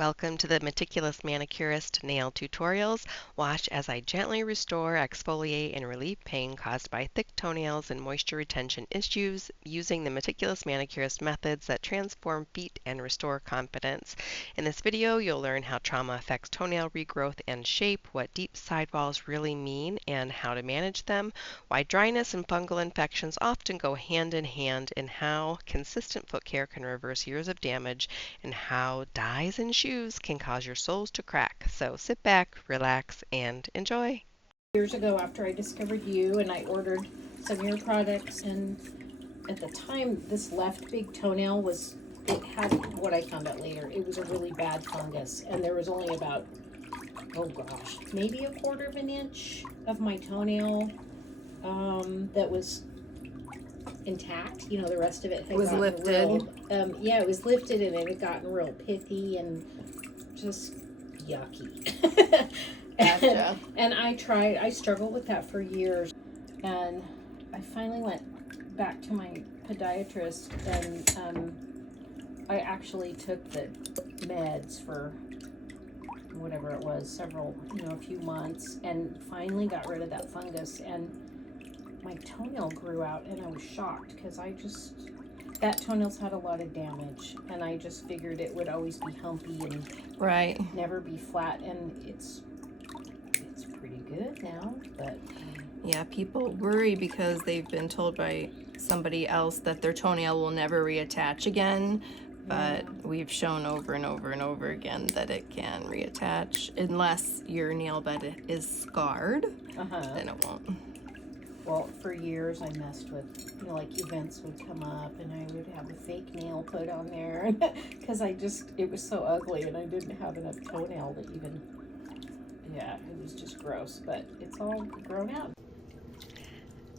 Welcome to the Meticulous Manicurist Nail Tutorials. Watch as I gently restore, exfoliate, and relieve pain caused by thick toenails and moisture retention issues using the Meticulous Manicurist methods that transform feet and restore confidence. In this video, you'll learn how trauma affects toenail regrowth and shape, what deep sidewalls really mean and how to manage them, why dryness and fungal infections often go hand in hand, and how consistent foot care can reverse years of damage, and how dyes and shoes can cause your soles to crack. So sit back, relax, and enjoy. Years ago, after I discovered you, and I ordered some of your products, and at the time this left big toenail it had what I found out later, it was a really bad fungus, and there was only about, oh gosh, maybe a quarter of an inch of my toenail that was intact. You know, the rest of it had was lifted. Yeah, it was lifted, and it had gotten real pithy and just yucky. Gotcha. And I struggled with that for years, and I finally went back to my podiatrist, and I actually took the meds for whatever it was, a few months, and finally got rid of that fungus, and my toenail grew out, and I was shocked because that toenail's had a lot of damage, and I just figured it would always be humpy and Right. never be flat, and it's pretty good now, but Yeah, people worry because they've been told by somebody else that their toenail will never reattach again, but we've shown over and over and over again that it can reattach unless your nail bed is scarred, then it won't. Well, for years I messed with, like events would come up, and I would have a fake nail put on there because it was so ugly, and I didn't have enough toenail to even, it was just gross, but it's all grown out.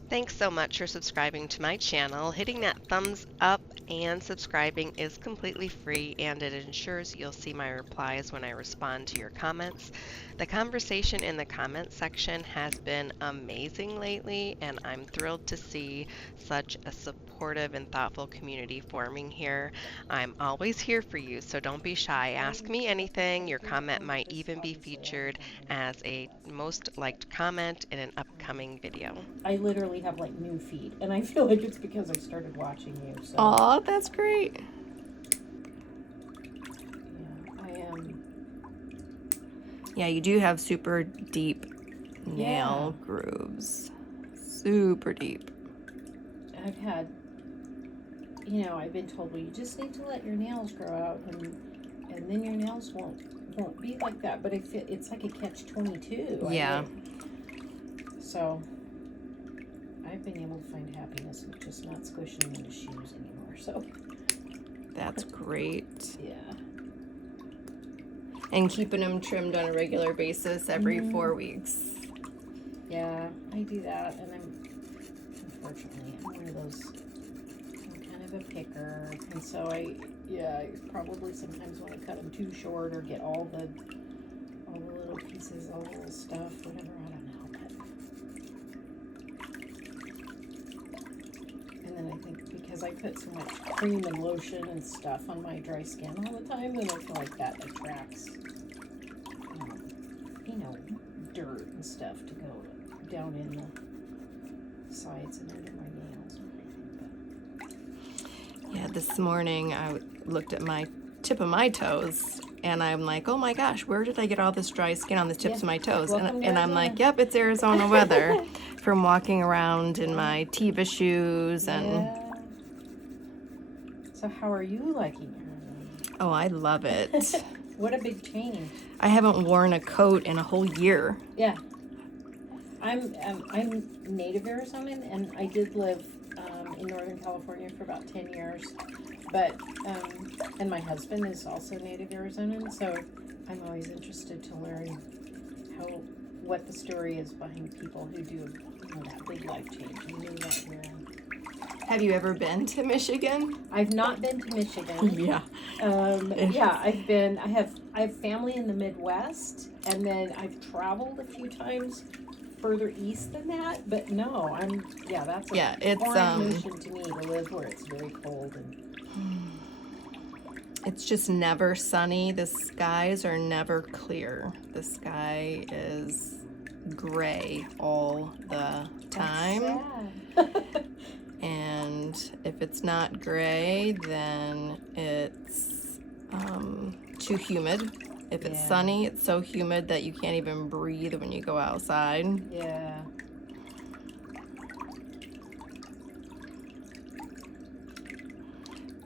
Thanks so much for subscribing to my channel. Hitting that thumbs up and subscribing is completely free, and it ensures you'll see my replies when I respond to your comments. The conversation in the comments section has been amazing lately, and I'm thrilled to see such a supportive and thoughtful community forming here. I'm always here for you, so don't be shy. Ask me anything. Your comment might even be featured as a most liked comment in an upcoming video. I literally have like new feed, and I feel like it's because I started watching you. So. Aw, that's great. Yeah, I am. Yeah, you do have super deep nail grooves. Super deep. I've had, I've been told, well, you just need to let your nails grow out, and then your nails won't be like that. But it's like a catch-22. Yeah. So I've been able to find happiness with just not squishing them into shoes anymore. So That's great. yeah. And keeping them trimmed on a regular basis every 4 weeks. Yeah, I do that, and unfortunately, I'm one of those, I'm kind of a picker, and so I probably sometimes want to cut them too short or get all the little pieces, all the little stuff, whatever, I don't know, and then I think because I put so much cream and lotion and stuff on my dry skin all the time, then I feel like that attracts, dirt and stuff to go down in the sides and under my nails. Yeah, this morning I looked at my tip of my toes, and I'm like, oh my gosh, where did I get all this dry skin on the tips of my toes? And I'm like, yep, it's Arizona weather from walking around in my Teva shoes. And yeah. So how are you liking Arizona? oh, I love it. What a big change. I haven't worn a coat in a whole year. Yeah. I'm native Arizonan, and I did live in Northern California for about 10 years, but and my husband is also native Arizonan, so I'm always interested to learn what the story is behind people who do that big life change. You knew that here. Have you ever been to Michigan? I've not been to Michigan. Yeah. I have family in the Midwest, and then I've traveled a few times further east than that, but no, that's a it's foreign notion to me to live where it's very cold. And it's just never sunny. The skies are never clear. The sky is gray all the time. That's sad. And if it's not gray, then it's too humid. If it's sunny, it's so humid that you can't even breathe when you go outside. Yeah.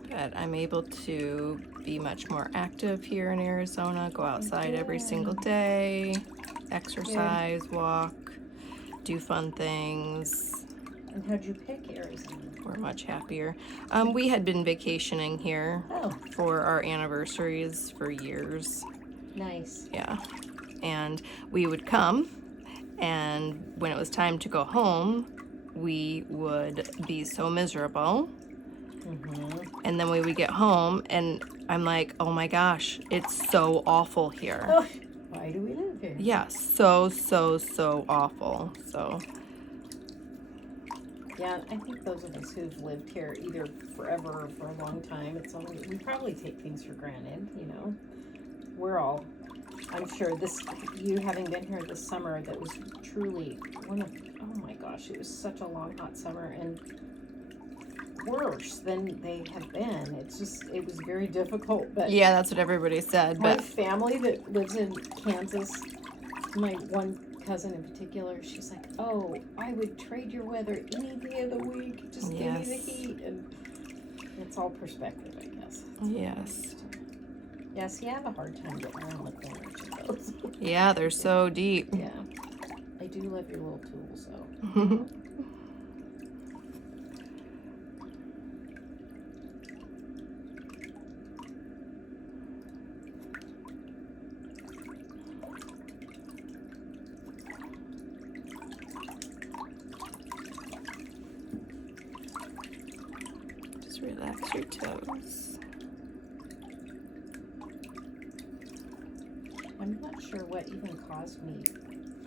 But I'm able to be much more active here in Arizona, go outside every single day, exercise, walk, do fun things. And how'd you pick Arizona? We're much happier. We had been vacationing here for our anniversaries for years. Nice. Yeah. And we would come, and when it was time to go home, we would be so miserable. And then we would get home, and I'm like, oh my gosh, it's so awful here. Oh, why do we live here? Yeah, so awful. So. Yeah, I think those of us who've lived here either forever or for a long time, it's only, we probably take things for granted, you know. We're all, I'm sure you having been here this summer, that was truly one of, oh my gosh, it was such a long, hot summer, and worse than they have been. It was very difficult. But yeah, that's what everybody said. My but family that lives in Kansas, my one cousin in particular, she's like, oh, I would trade your weather any day of the week. Just give me the heat. And it's all perspective, I guess. Yes. Yeah, see, I have a hard time getting around with them. Yeah, they're so deep. Yeah. I do love your little tools, though. Just relax your toes. I'm not sure what even caused me.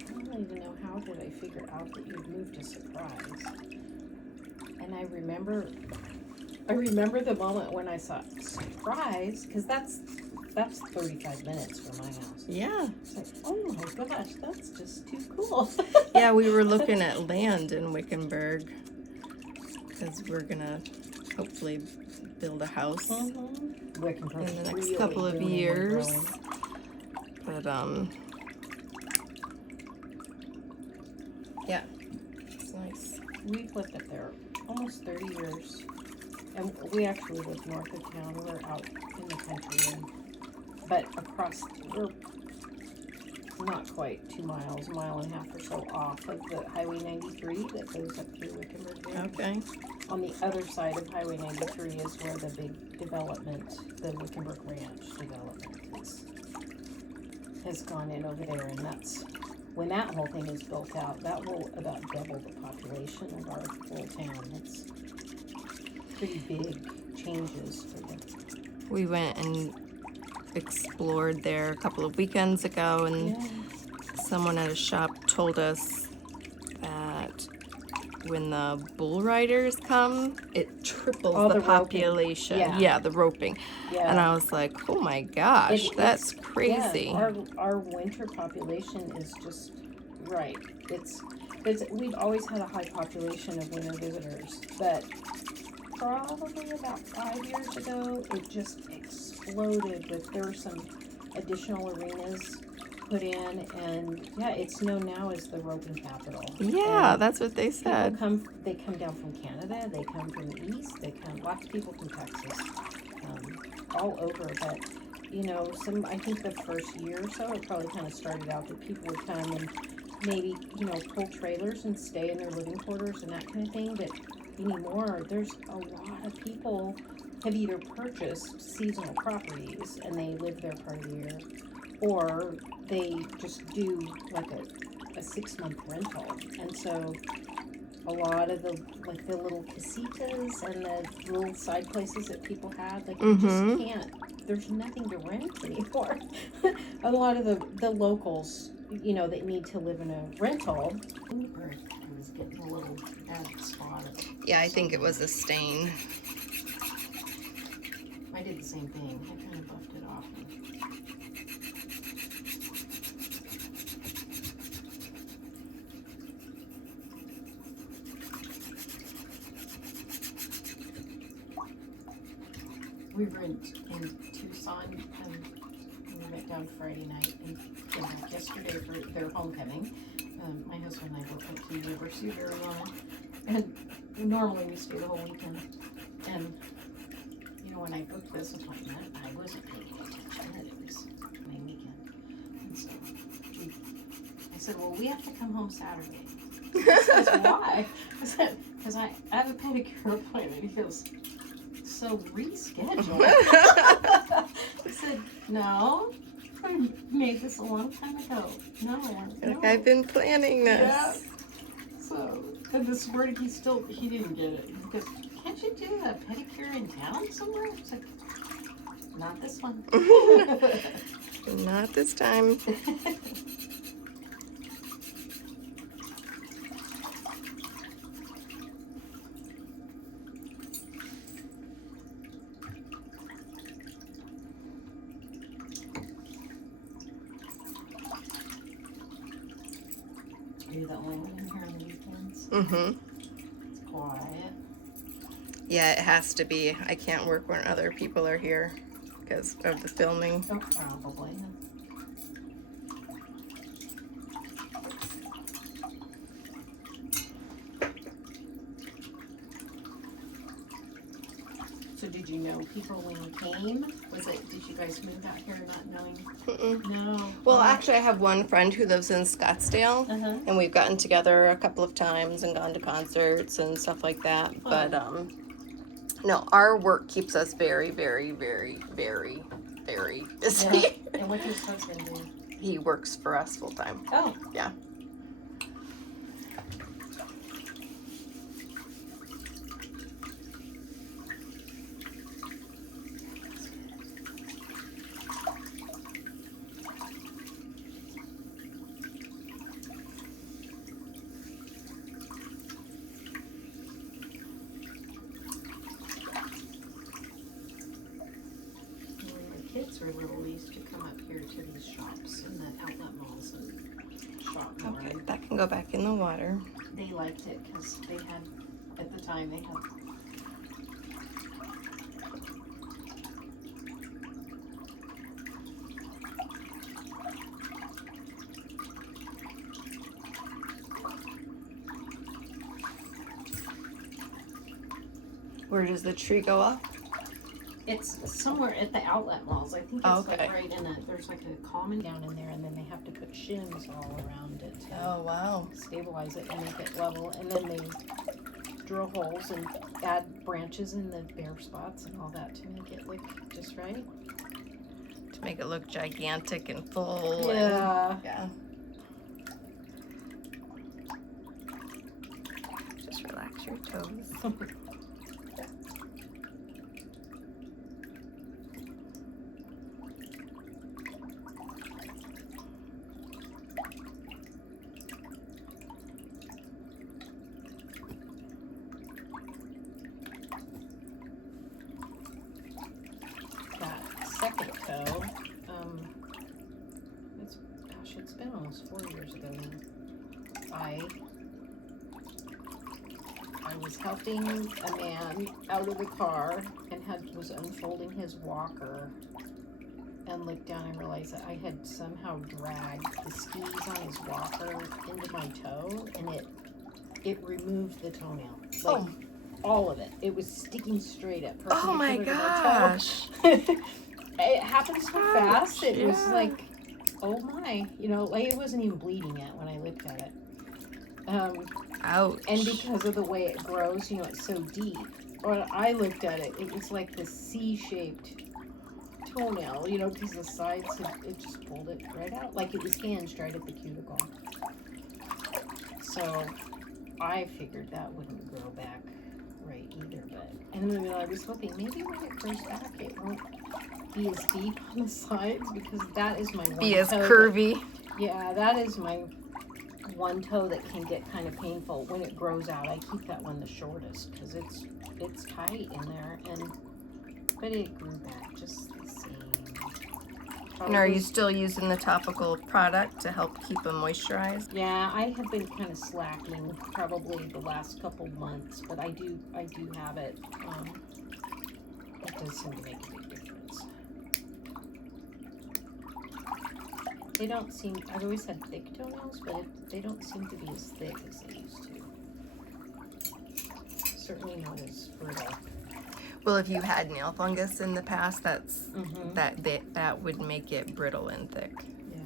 I don't even know how did I figure out that you'd moved to Surprise. And I remember the moment when I saw Surprise, because that's 35 minutes from my house. Yeah. It's like, oh my gosh, that's just too cool. Yeah, we were looking at land in Wickenburg because we're gonna hopefully build a house in the next couple of years. But yeah, it's nice. We've lived up there almost 30 years, and we actually live north of town. We're out in the country, but we're not quite 2 miles, a mile and a half or so off of the Highway 93 that goes up through Wickenburg. Okay. On the other side of Highway 93 is where the big development, the Wickenburg Ranch development has gone in over there, and that's when that whole thing is built out, that will about double the population of our whole town. It's pretty big changes for them. We went and explored there a couple of weekends ago, and someone at a shop told us that when the bull riders come, it triples the population. Yeah, the roping. Yeah. And I was like, oh my gosh, that's crazy. Yeah, our winter population is just right. We've always had a high population of winter visitors, but probably about 5 years ago, it just exploded. There were some additional arenas put in, and it's known now as the roping capital. Yeah, and that's what they said. They come down from Canada, they come from the east, lots of people from Texas, all over. But I think the first year or so, it probably kind of started out that people would come and maybe pull trailers and stay in their living quarters and that kind of thing. But anymore, there's a lot of people have either purchased seasonal properties and they live there part of the year, or they just do like a 6-month rental. And so a lot of the little casitas and the little side places that people had, you just can't, there's nothing to rent anymore. A lot of the locals, that need to live in a rental. Was getting a little spotted. Yeah, I think it was a stain. I did the same thing. I kind of buffed it off. We were in Tucson, and we went down Friday night and came back yesterday for their homecoming. My husband and I both went to the University of Arizona, and normally we stay the whole weekend. And you know, when I booked this appointment, I wasn't paying attention that it was my weekend. And so I said, well, we have to come home Saturday. He says, why? I said, because I have a pedicure appointment. He goes, so reschedule. I said, no, I made this a long time ago. No. Like, I've been planning this. Yeah. So, and this morning he didn't get it. He goes, can't you do a pedicure in town somewhere? I was like, not this one. Not this time. Are you the only one in here on the weekends? Mm-hmm. It's quiet. Yeah, it has to be. I can't work when other people are here because of the filming. Oh, probably. So did you know people when you came? Did you guys move out here not knowing? Mm-mm. No. Well, actually, I have one friend who lives in Scottsdale, Uh-huh. and we've gotten together a couple of times and gone to concerts and stuff like that. Oh. But no, our work keeps us very, very, very, very, very busy. Yeah. And what does husband do? He works for us full time. Oh. Yeah. Kids were little, we used to come up here to these shops in the outlet malls and shop more. Okay, that can go back in the water. They liked it because they had, at the time, they had Where does the tree go up? It's somewhere at the outlet malls. I think it's Okay. like right in there's like a common down in there, and then they have to put shims all around it to Oh, wow. stabilize it and make it level. And then they drill holes and add branches in the bare spots and all that to make it look just right. To make it look gigantic and full. Yeah. And, yeah. Just relax your toes. Second toe, it's been almost 4 years ago now. I was helping a man out of the car and was unfolding his walker and looked down and realized that I had somehow dragged the skis on his walker into my toe, and it removed the toenail. Like, all of it. It was sticking straight up. Oh my gosh. It happened so fast. It was like, oh my, like it wasn't even bleeding yet when I looked at it. Ouch. And because of the way it grows, it's so deep. When I looked at it, it was like this C-shaped toenail, because the sides, it just pulled it right out. Like it was hinged right at the cuticle. So I figured that wouldn't grow back right either, and then I was hoping maybe when it grows back it won't be as deep on the sides, because that is my one Be as toe curvy. that is my one toe that can get kind of painful when it grows out. I keep that one the shortest because it's tight in there, and but it grew back just the same. And are you still using the topical product to help keep them moisturized? Yeah, I have been kind of slacking probably the last couple months, but I do have it. It does seem to make a big difference. They don't seem, I've always had thick toenails, but they don't seem to be as thick as they used to. Certainly not as brittle. Well, if you had nail fungus in the past, that would make it brittle and thick. Yeah.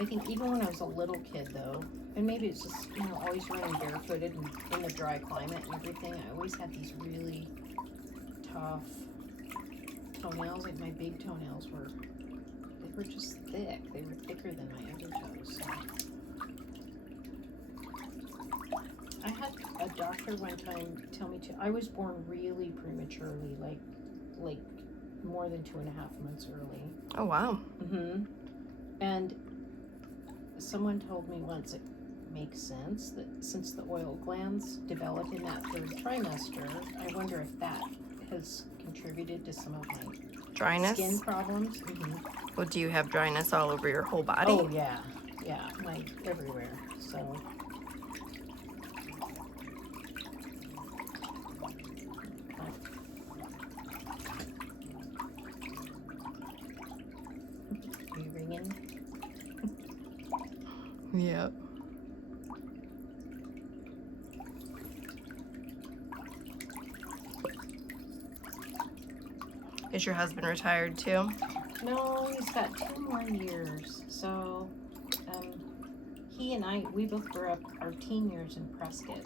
I think even when I was a little kid, though, and maybe it's just, you know, always running barefooted and in the dry climate and everything, I always had these really tough toenails. Like my big toenails were just thick. They were thicker than my other toes. So. I had a doctor one time tell me I was born really prematurely, like more than 2.5 months early. Oh, wow. And someone told me once it makes sense that since the oil glands develop in that third trimester, I wonder if that has contributed to some of my dryness? Skin problems. Well, do you have dryness all over your whole body? Oh, yeah. Yeah, like everywhere. So... Yep. Is your husband retired too? No, he's got 2 more years. So, he and we both grew up our teen years in Prescott,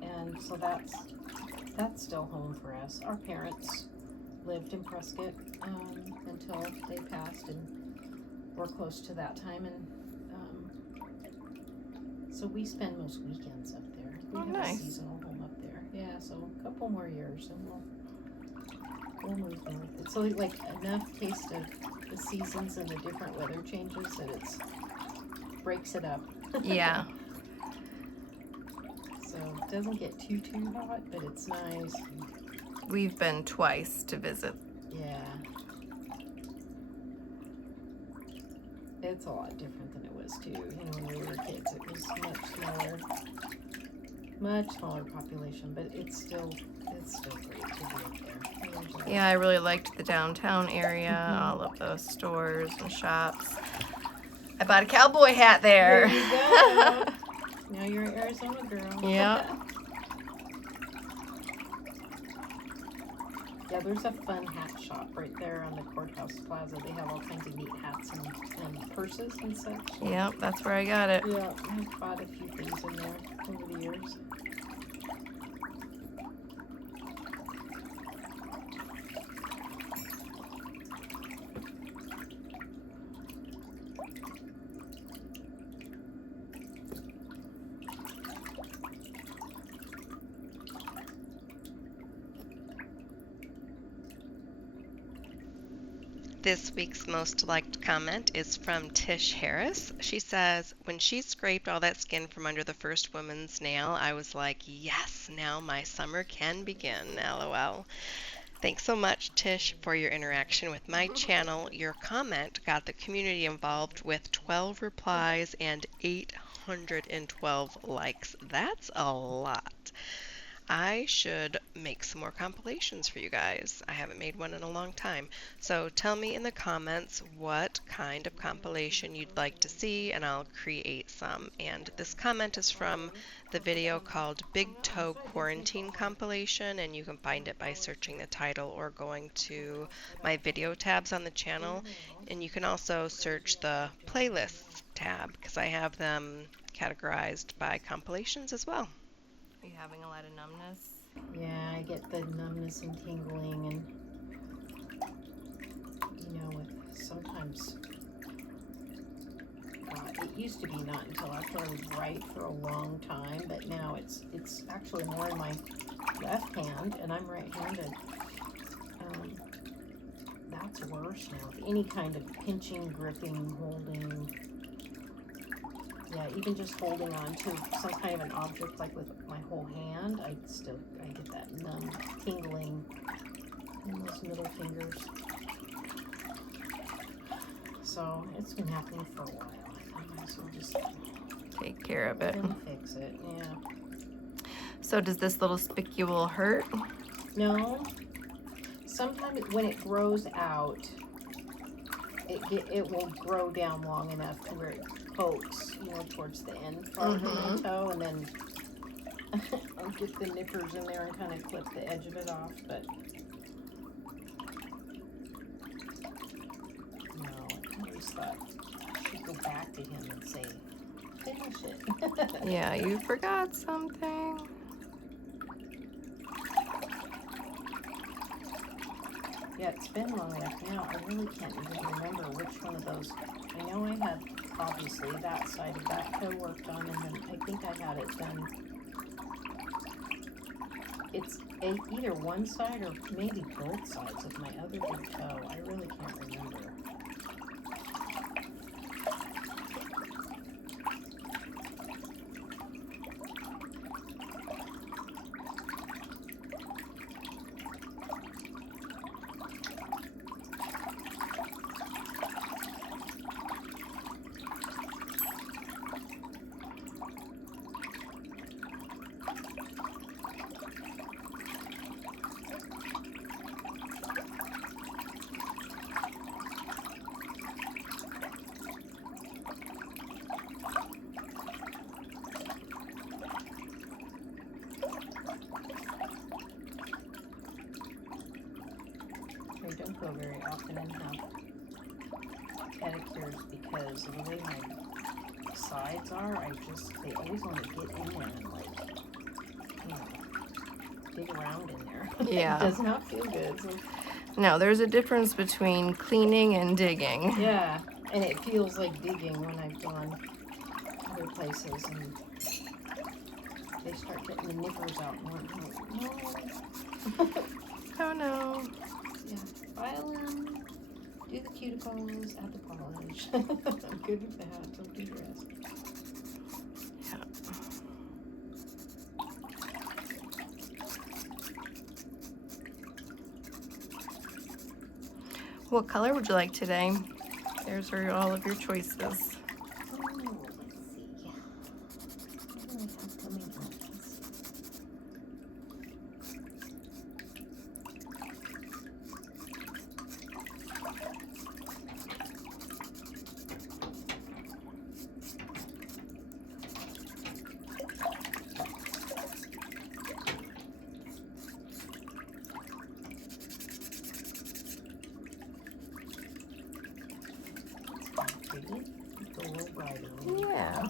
and so that's still home for us. Our parents lived in Prescott until they passed, and we're close to that time, and so we spend most weekends up there. We have nice. a seasonal home up there. Yeah, so a couple more years and we'll move north. It's like enough taste of the seasons and the different weather changes that it breaks it up. Yeah. So it doesn't get too hot, but it's nice. We've been twice to visit. Yeah. It's a lot different than it was too. You know, when we were kids, it was much smaller population, but it's still great to be up there. Yeah, I really liked the downtown area, all of those stores and shops. I bought a cowboy hat there. There you go. Now you're an Arizona girl. Yeah. Yeah, there's a fun hat shop right there on the courthouse plaza. They have all kinds of neat hats and purses and such. Yep, that's where I got it. Yeah, I've bought a few things in there over the years. This week's most liked comment is from Tish Harris. She says, when she scraped all that skin from under the first woman's nail, I was like, yes, now my summer can begin, LOL. Thanks so much, Tish, for your interaction with my channel. Your comment got the community involved with 12 replies and 812 likes. That's a lot. I should make some more compilations for you guys. I haven't made one in a long time. So tell me in the comments what kind of compilation you'd like to see and I'll create some. And this comment is from the video called Big Toe Quarantine Compilation, and you can find it by searching the title or going to my video tabs on the channel. And you can also search the playlists tab because I have them categorized by compilations as well. Are you having a lot of numbness? Yeah, I get the numbness and tingling, and you know, sometimes it used to be not until after I would write for a long time, but now it's actually more in my left hand, and I'm right-handed. That's worse now. Any kind of pinching, gripping, holding. Yeah, even just holding on to some kind of an object, like with my whole hand, I get that numb, tingling and those middle fingers. So it's been happening for a while. I might as well just Take care of it. fix it. Yeah. So does this little spicule hurt? No. Sometimes when it grows out, it will grow down long enough to where it pokes, you know, towards the end part of my toe, and then I'll get the nippers in there and kind of clip the edge of it off. But no, I always thought I should go back to him and say, finish it. Yeah, you forgot something. Yeah, it's been long enough now. I really can't even remember which one of those. I know I had, obviously, that side of that toe worked on, and then I think I had it done. It's either one side or maybe both sides of my other big toe. I really can't remember. I don't go very often and have pedicures because of the way my sides are. They always want to get in there and, like, you know, dig around in there. Yeah. It does not feel good. So. No, there's a difference between cleaning and digging. Yeah, and it feels like digging when I've gone other places and they start getting the nippers out and I'm like, no. Oh no. Yeah, file them, do the cuticles, add the polish. I'm good with that. Don't do the rest. Yeah. What color would you like today? There's all of your choices. Oh, let's see. What do I have coming up? Let's see. Pretty. It's a little brighter. Yeah.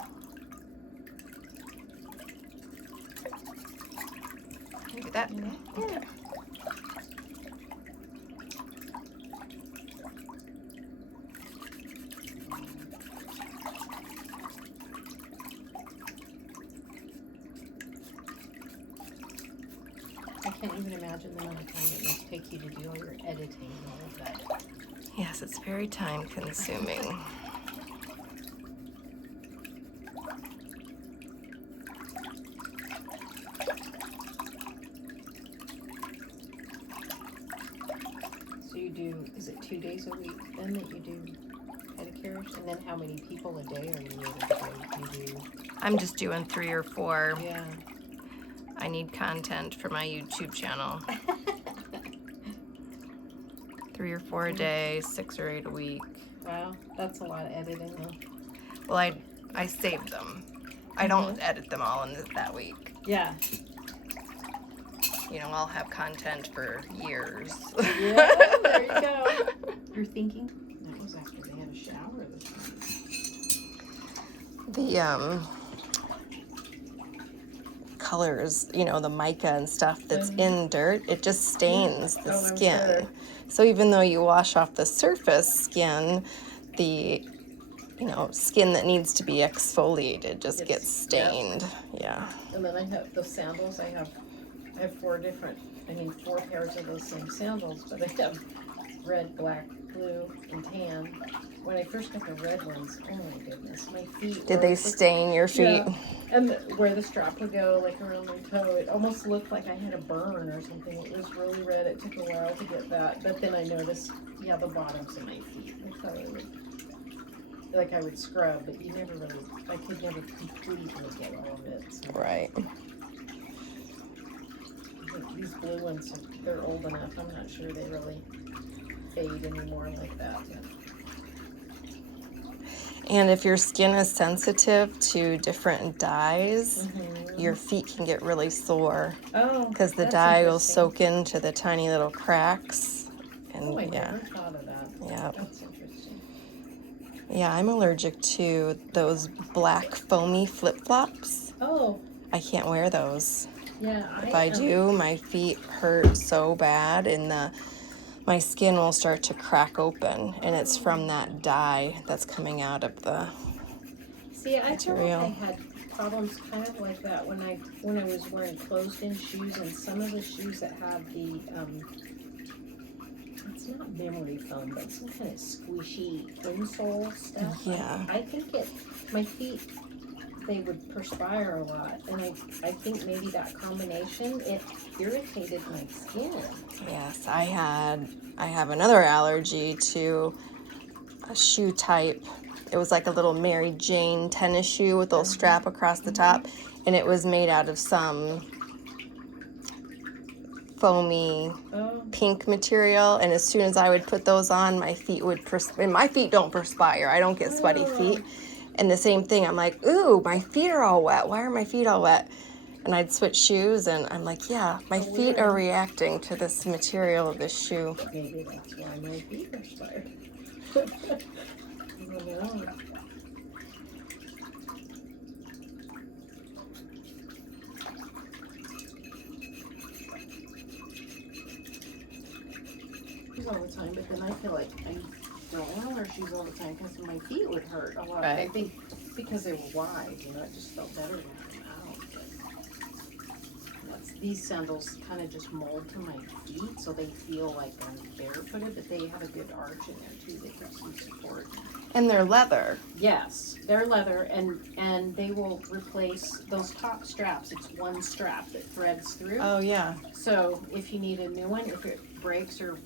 Look at that. Yeah. I can't even imagine the amount of time it must take you to do all your editing and all of that. Yes, it's very time consuming. So you do, is it 2 days a week then that you do pedicures? And then how many people a day are you able to do? I'm just doing 3 or 4. Yeah. I need content for my YouTube channel. 3 or 4 a day, 6 or 8 a week. Wow, that's a lot of editing though. Well, I save them. I don't edit them all in that week. Yeah. You know, I'll have content for years. Yeah, there you go. You're thinking? That was after they had a shower this morning. The colors, you know, the mica and stuff that's in dirt, it just stains the skin. Sure. So even though you wash off the surface skin, the, you know, skin that needs to be exfoliated just gets stained. Yeah. And then I have the sandals. I have 4 pairs of those same sandals, but I have red, black, blue, and tan. when I first got the red ones, oh my goodness, my feet. Did they stain your feet? Yeah. And where the strap would go, like around my toe, it almost looked like I had a burn or something. It was really red. It took a while to get that. But then I noticed, yeah, the bottoms of my feet. I thought I would, like I would scrub, but you never really, I could never completely get all of it. So. Right. These blue ones, they're old enough. I'm not sure they really fade anymore like that. But. And if your skin is sensitive to different dyes, your feet can get really sore. Oh, because the dye will soak into the tiny little cracks. And I never thought of that. Yeah. That's interesting. Yeah, I'm allergic to those black foamy flip-flops. Oh. I can't wear those. Yeah, if I do, my feet hurt so bad, and my skin will start to crack open, and it's from that dye that's coming out of the See, I feel like material. I had problems kind of like that when I was wearing closed-in shoes, and some of the shoes that have the it's not memory foam, but some kind of squishy insole stuff. Yeah. I think my feet, they would perspire a lot, and I think maybe that combination, it irritated my skin. Yes, I have another allergy to a shoe type. It was like a little Mary Jane tennis shoe with a little strap across the top, and it was made out of some foamy pink material, and as soon as I would put those on, my feet would and my feet don't perspire. I don't get sweaty feet. And the same thing, I'm like, ooh, my feet are all wet. Why are my feet all wet? And I'd switch shoes, and I'm like, yeah, my feet are reacting to this material of this shoe. Maybe that's why my feet perspire. I don't know. All the time, but then I feel like I don't want to wear shoes all the time because my feet would hurt a lot. Right. I think because they were wide, it just felt better to have them out. But these sandals kind of just mold to my feet, so they feel like I'm barefooted, but they have a good arch in there too. They give some support. And they're leather. Yes, they're leather, and they will replace those top straps. It's one strap that threads through. Oh, yeah. So if you need a new one, if it breaks or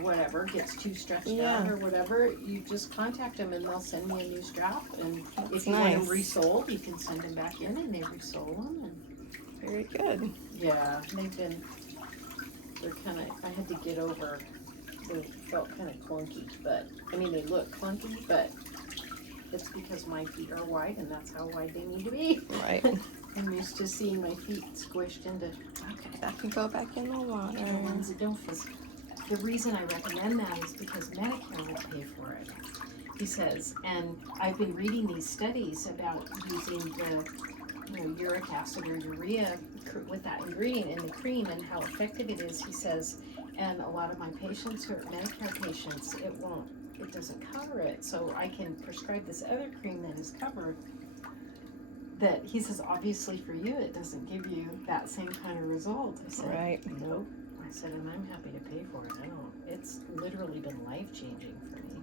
whatever, gets too stretched out or whatever, you just contact them and they'll send me a new strap. And if you want them resold, you can send them back in and they resole them. And very good. Yeah, they're kind of, I had to get over, they felt kind of clunky, but, I mean, they look clunky, but it's because my feet are wide and that's how wide they need to be. Right. I'm used to seeing my feet squished into, Okay, that can go back in the water. the ones that don't fit. The reason I recommend that is because Medicare will pay for it, he says. And I've been reading these studies about using the uric acid or urea with that ingredient in the cream and how effective it is, he says. And a lot of my patients who are Medicare patients, it doesn't cover it. So I can prescribe this other cream that is covered that he says, obviously for you, it doesn't give you that same kind of result. I said, right. Nope. I said, and I'm happy to pay for it. It's literally been life-changing for me.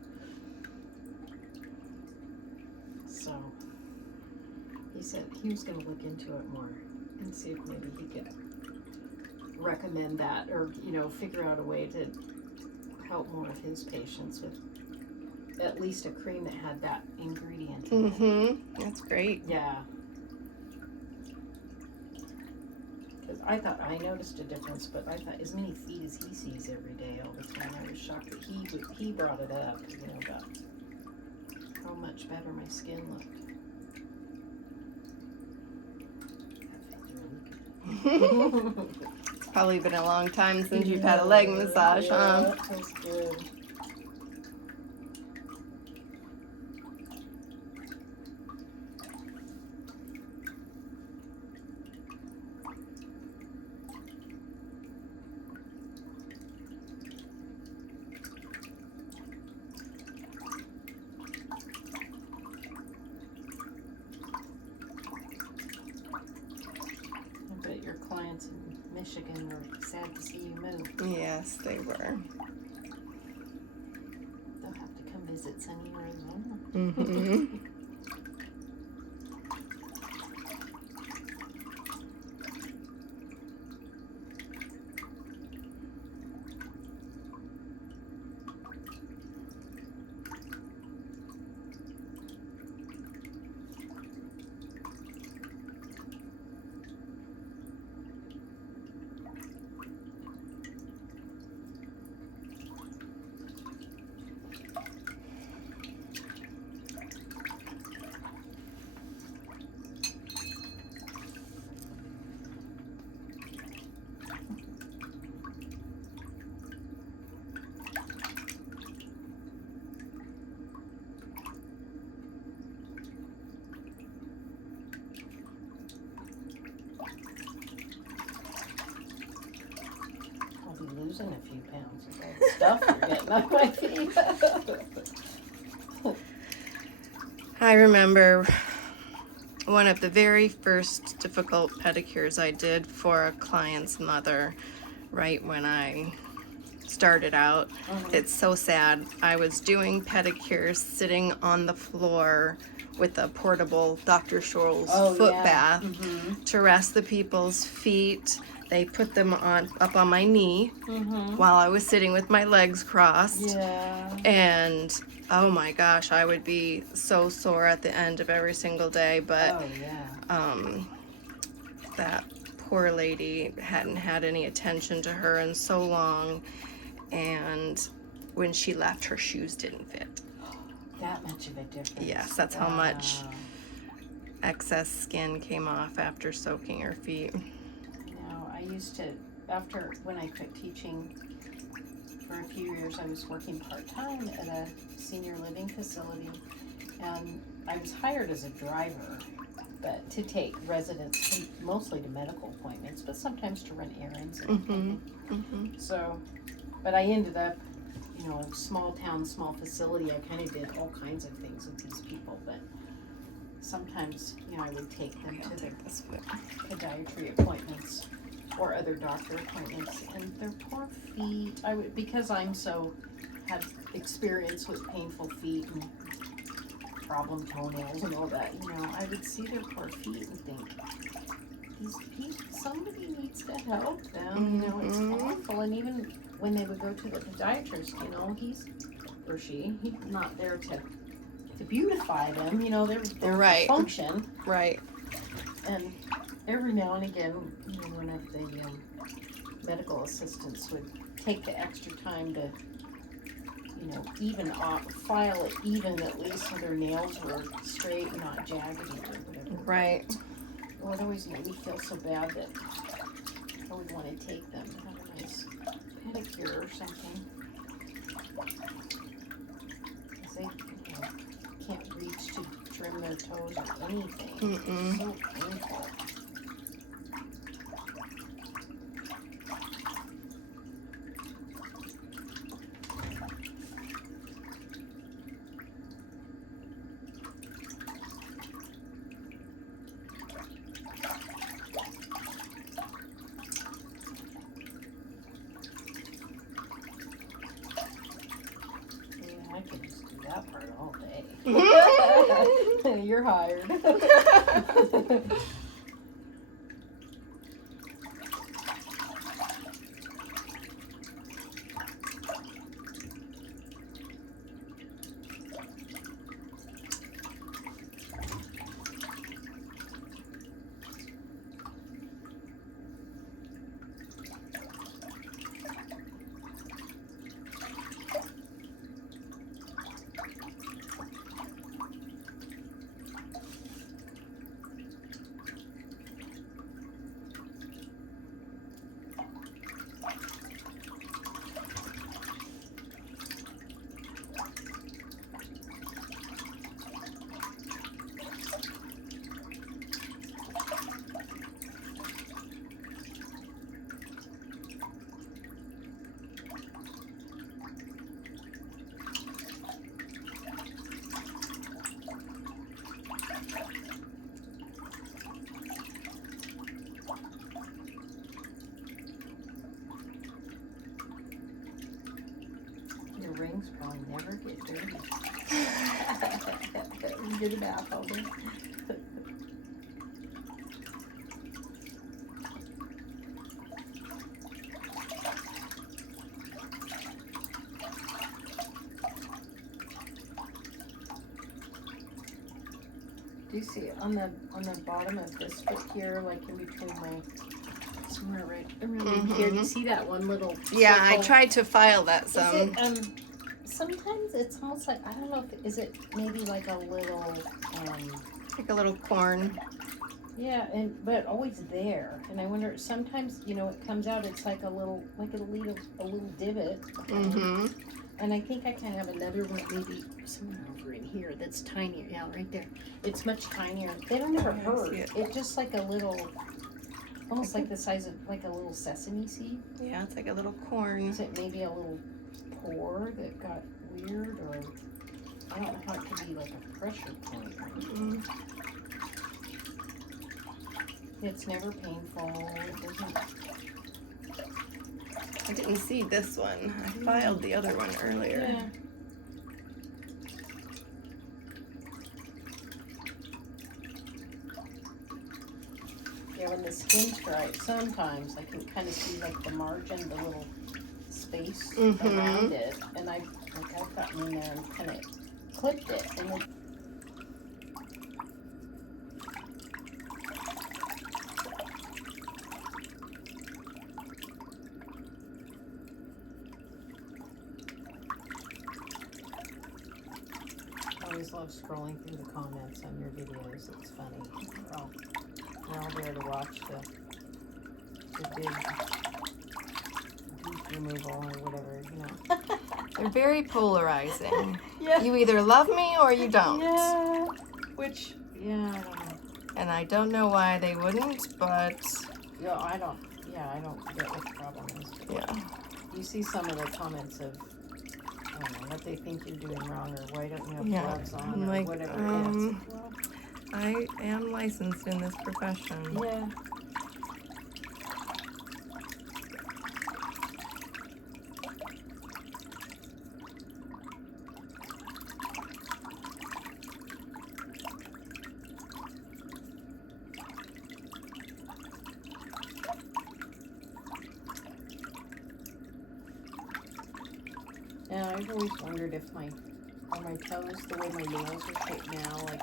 So, he said he was going to look into it more and see if maybe he could recommend that or, figure out a way to help more of his patients with at least a cream that had that ingredient in it. That's great. Yeah. Because I thought I noticed a difference, but I thought as many feet as he sees every day all the time. I was shocked that he brought it up, about how much better my skin looked. It's probably been a long time since you've had a leg massage, huh? That feels good. Your clients in Michigan were sad to see you move. Yes, they were. They'll have to come visit Sunny in Arizona. Mm-hmm. I'll be losing a few pounds of all the stuff you're getting on my feet. I remember one of the very first difficult pedicures I did for a client's mother right when I started out. It's so sad. I was doing pedicures sitting on the floor with a portable Dr. Scholl's foot bath to rest the people's feet. They put them up on my knee while I was sitting with my legs crossed. Yeah. And oh my gosh, I would be so sore at the end of every single day. But that poor lady hadn't had any attention to her in so long. And when she left, her shoes didn't fit. That much of a difference. Yes, that's how much excess skin came off after soaking her feet. I used to, when I quit teaching for a few years, I was working part-time at a senior living facility, and I was hired as a driver, but to take residents mostly to medical appointments, but sometimes to run errands and everything. So, but I ended up, small town, small facility. I kind of did all kinds of things with these people, but sometimes, I would take them to their podiatry appointments or other doctor appointments, and their poor feet. Because I'm had experience with painful feet and problem toenails and all that. I would see their poor feet and think, these people, somebody needs to help them. It's awful. And even when they would go to the podiatrist, he's or she's not there to beautify them. They're right. To function. Right. And every now and again, one of the medical assistants would take the extra time to, even file it even, at least so their nails were straight and not jaggedy or whatever. Right. Well, it always made me feel so bad that I would want to take them to have a nice pedicure or something. Because they can't reach to trim their toes or anything. It's so painful. I could just do that part all day. You're hired. Your rings probably never get dirty. You're the bath holder. Do you see on the bottom of this foot here, like in between my somewhere right around here? Do you see that one little? Yeah, circle? I tried to file that some. Is it, sometimes it's almost like, I don't know if is it maybe like a little Like a little corn. yeah, but always there. And I wonder, sometimes, you know, it comes out, it's like a little divot. Mm-hmm. And I think I kind of have another one maybe somewhere over in here that's tinier. Yeah, right there. It's much tinier. They don't ever hurt. It's just like a little, almost like the size of like a little sesame seed. Yeah, it's like a little corn. Is it maybe a little pore that got weird, or I don't know how it could be like a pressure point. Mm-hmm. It's never painful. It doesn't. I didn't see this one. I filed the other one earlier. Yeah. Yeah, when the skin's dry, sometimes I can kind of see like the margin, the little space around it, and I've gotten in there and kind of clipped it, and then I always love scrolling through the comments on your videos. It's funny. We're all there to watch the big deep removal or whatever, you know. They're very polarizing. Yeah. You either love me or you don't. Yeah. Which, yeah, I don't know. And I don't know why they wouldn't, but Yeah, I don't get what the problem is. yeah. You see some of the comments of, I don't know, what they think you're doing wrong, or why don't you have Yeah, gloves on, I'm or like, whatever it is. Well, I am licensed in this profession. yeah. Yeah, I've always wondered if my toes, the way my nails are shaped now, like,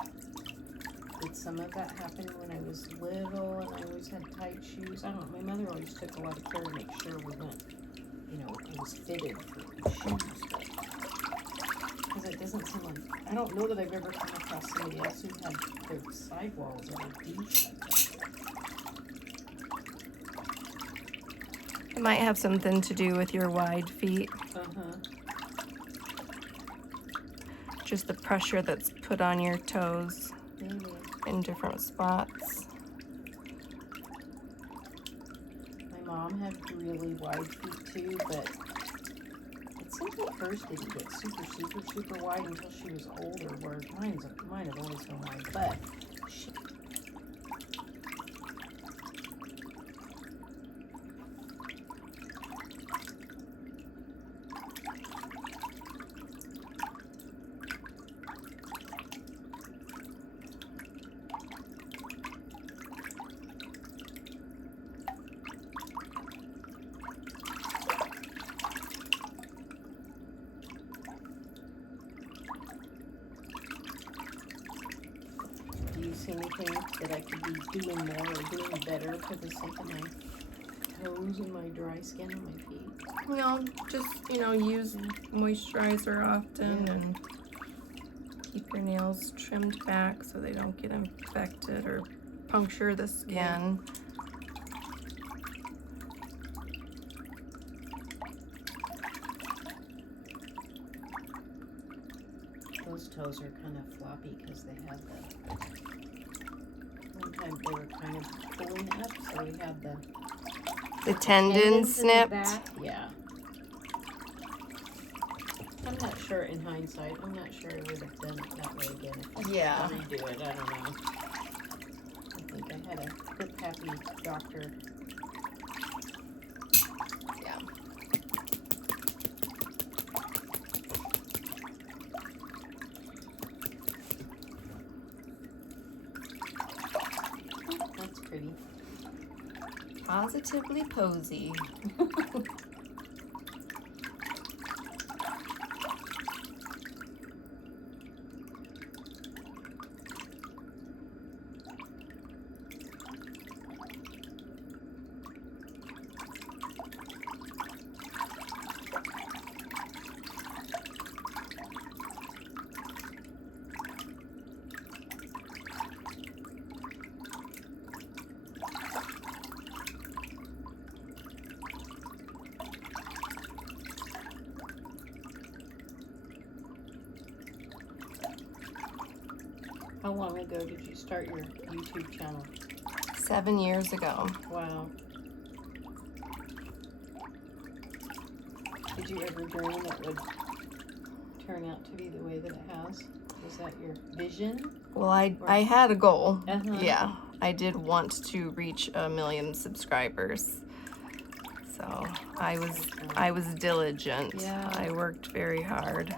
did some of that happen when I was little and I always had tight shoes? I don't know. My mother always took a lot of care to make sure we went, you know, it was fitted for shoes. Because it doesn't seem like, I don't know that I've ever come across somebody else who had their sidewalls that were deep. It might have something to do with your wide feet. Uh-huh. Just the pressure that's put on your toes Maybe. in different spots. My mom had really wide feet too, but it seems like hers didn't get super wide until she was older, where mine have always been wide, but she, do you see anything that I could be doing more or doing better for the sake of my toes and my dry skin on my feet? You know, just, use moisturizer often and keep your nails trimmed back so they don't get infected or puncture the skin. Those toes are kind of floppy because they have one time they were kind of pulling up, so we had The tendon tendons in the snipped. back. Yeah. I'm not sure in hindsight. I'm not sure I would have done it that way again. If Yeah. I redo it, I don't know. I think I had a hip happy doctor. Yeah. Positively cozy. How long ago did you start your YouTube channel? 7 years ago. Wow. Did you ever dream it would turn out to be the way that it has? Was that your vision? Well, I had a goal. Uh-huh. Yeah, I did want to reach 1 million subscribers. So I was diligent. Yeah. I worked very hard.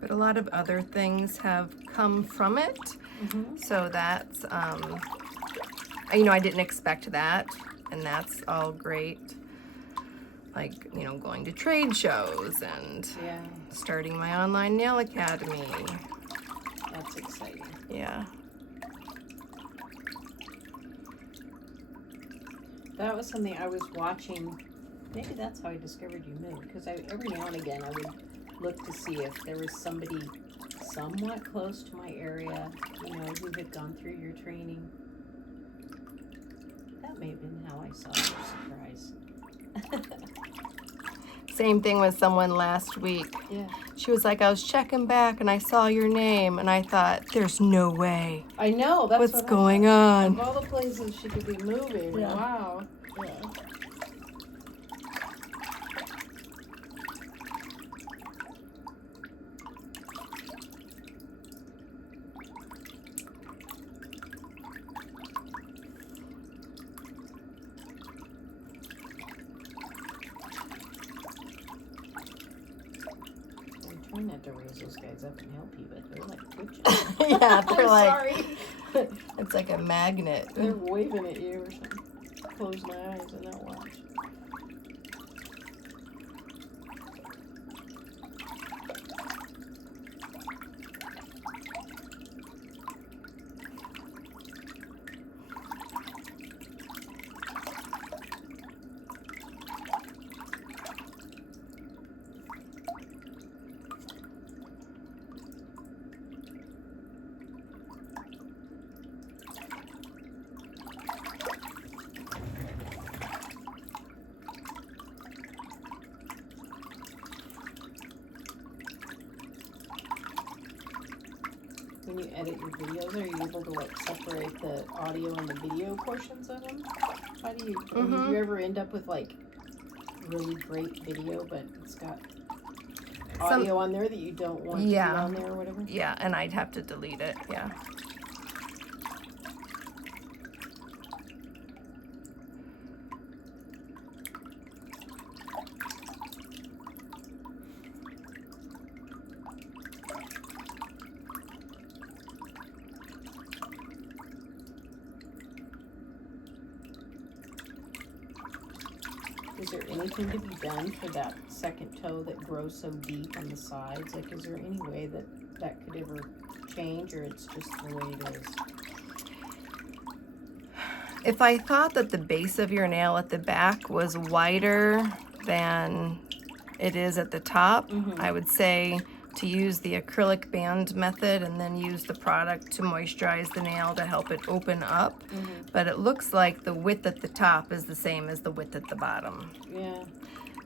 But a lot of other things have come from it. Mm-hmm. So that's, you know, I didn't expect that, and that's all great. Like, you know, going to trade shows and Yeah, starting my online nail academy. that's exciting. Yeah. That was something I was watching. Maybe that's how I discovered you moved, because every now and again I would look to see if there was somebody somewhat close to my area, you know, who had gone through your training. That may have been how I saw your surprise. Same thing with someone last week. Yeah. She was like, I was checking back and I saw your name, and I thought, there's no way. I know, that's What's what going I on? thought. Of all the places she could be moving, Yeah. wow. Yeah. I'm trying not to raise those guys up and help you, but they're like twitching. Yeah, they're I'm like, sorry. it's like a magnet. They're waving at you or something. Close my eyes and I'll watch. When you edit your videos, are you able to like separate the audio and the video portions of them? How do you, I mean, do you ever end up with like really great video, but it's got audio on there that you don't want to be on there or whatever? Yeah, and I'd have to delete it, yeah. Is there anything to be done for that second toe that grows so deep on the sides? Like, is there any way that that could ever change, or it's just the way it is? If I thought that the base of your nail at the back was wider than it is at the top, I would say to use the acrylic band method and then use the product to moisturize the nail to help it open up. But it looks like the width at the top is the same as the width at the bottom. Yeah.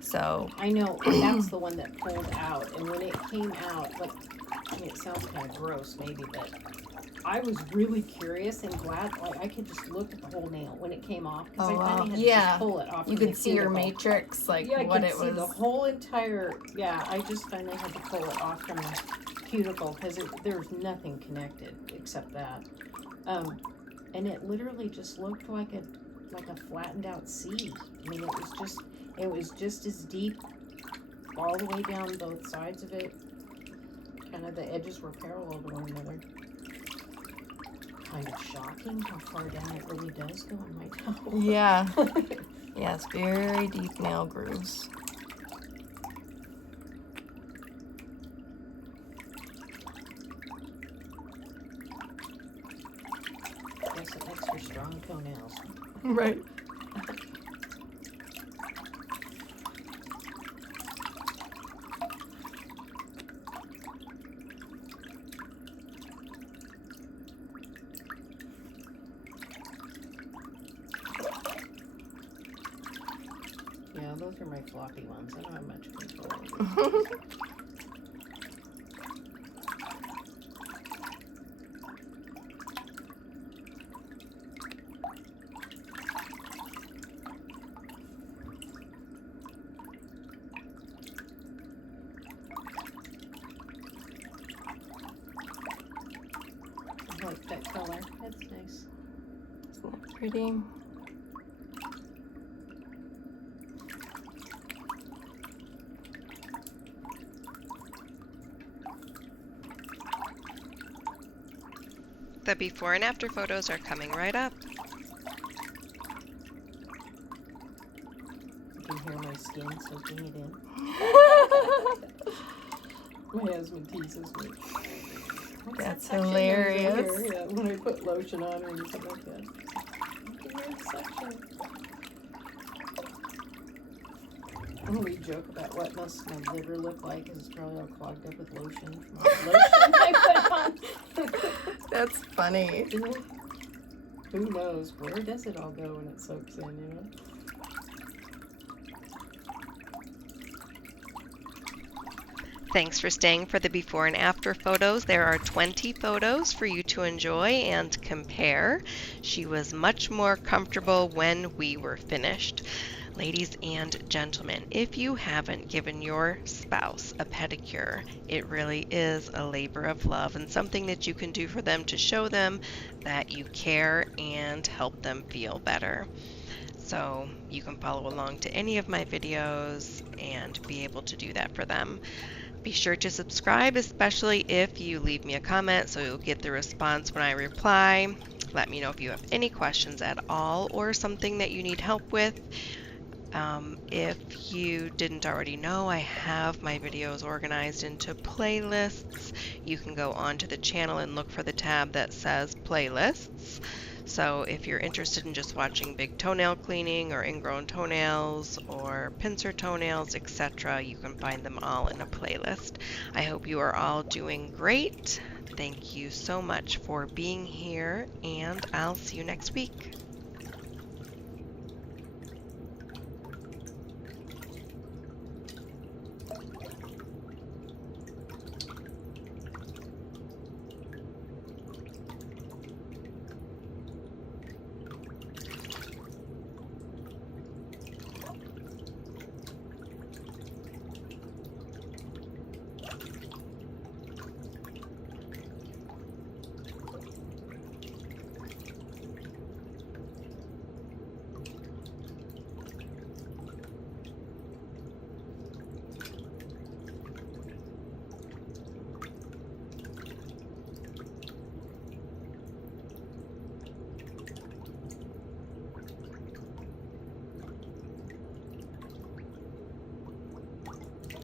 So I know that's the one that pulled out, and when it came out, like, I mean, it sounds kind of gross maybe, but I was really curious and glad, like, I could just look at the whole nail when it came off, because I finally had to just pull it off. You could see your matrix, like yeah, what I it could see was. the whole entire, yeah, I just finally had to pull it off from the cuticle, because there was nothing connected except that. And it literally just looked like a flattened out C. I mean, it was just as deep all the way down both sides of it. Kind of the edges were parallel to one another. Kind of shocking how far down it really does go in my toe. Yeah. Yes, very deep nail grooves. Guess it makes for strong toenails. Right. Yeah, those are my floppy ones. I don't have much control over them. I like that color. That's nice. Isn't that pretty? The before and after photos are coming right up. You can hear my skin soaking it in. My husband teases me. What's That's that suction hilarious. noise I hear? Yeah, when I put lotion on or anything like that. You can hear the suction. And we joke about what must my liver look like, because it's probably all clogged up with lotion from all the lotion I put on. That's funny. You know, who knows? Where does it all go when it soaks in, you know? Thanks for staying for the before and after photos. There are 20 photos for you to enjoy and compare. She was much more comfortable when we were finished. Ladies and gentlemen, if you haven't given your spouse a pedicure, it really is a labor of love and something that you can do for them to show them that you care and help them feel better. So you can follow along to any of my videos and be able to do that for them. Be sure to subscribe, especially if you leave me a comment, so you'll get the response when I reply. Let me know if you have any questions at all or something that you need help with. If you didn't already know, I have my videos organized into playlists. You can go onto the channel and look for the tab that says playlists. So if you're interested in just watching big toenail cleaning or ingrown toenails or pincer toenails, etc., you can find them all in a playlist. I hope you are all doing great. Thank you so much for being here, and I'll see you next week.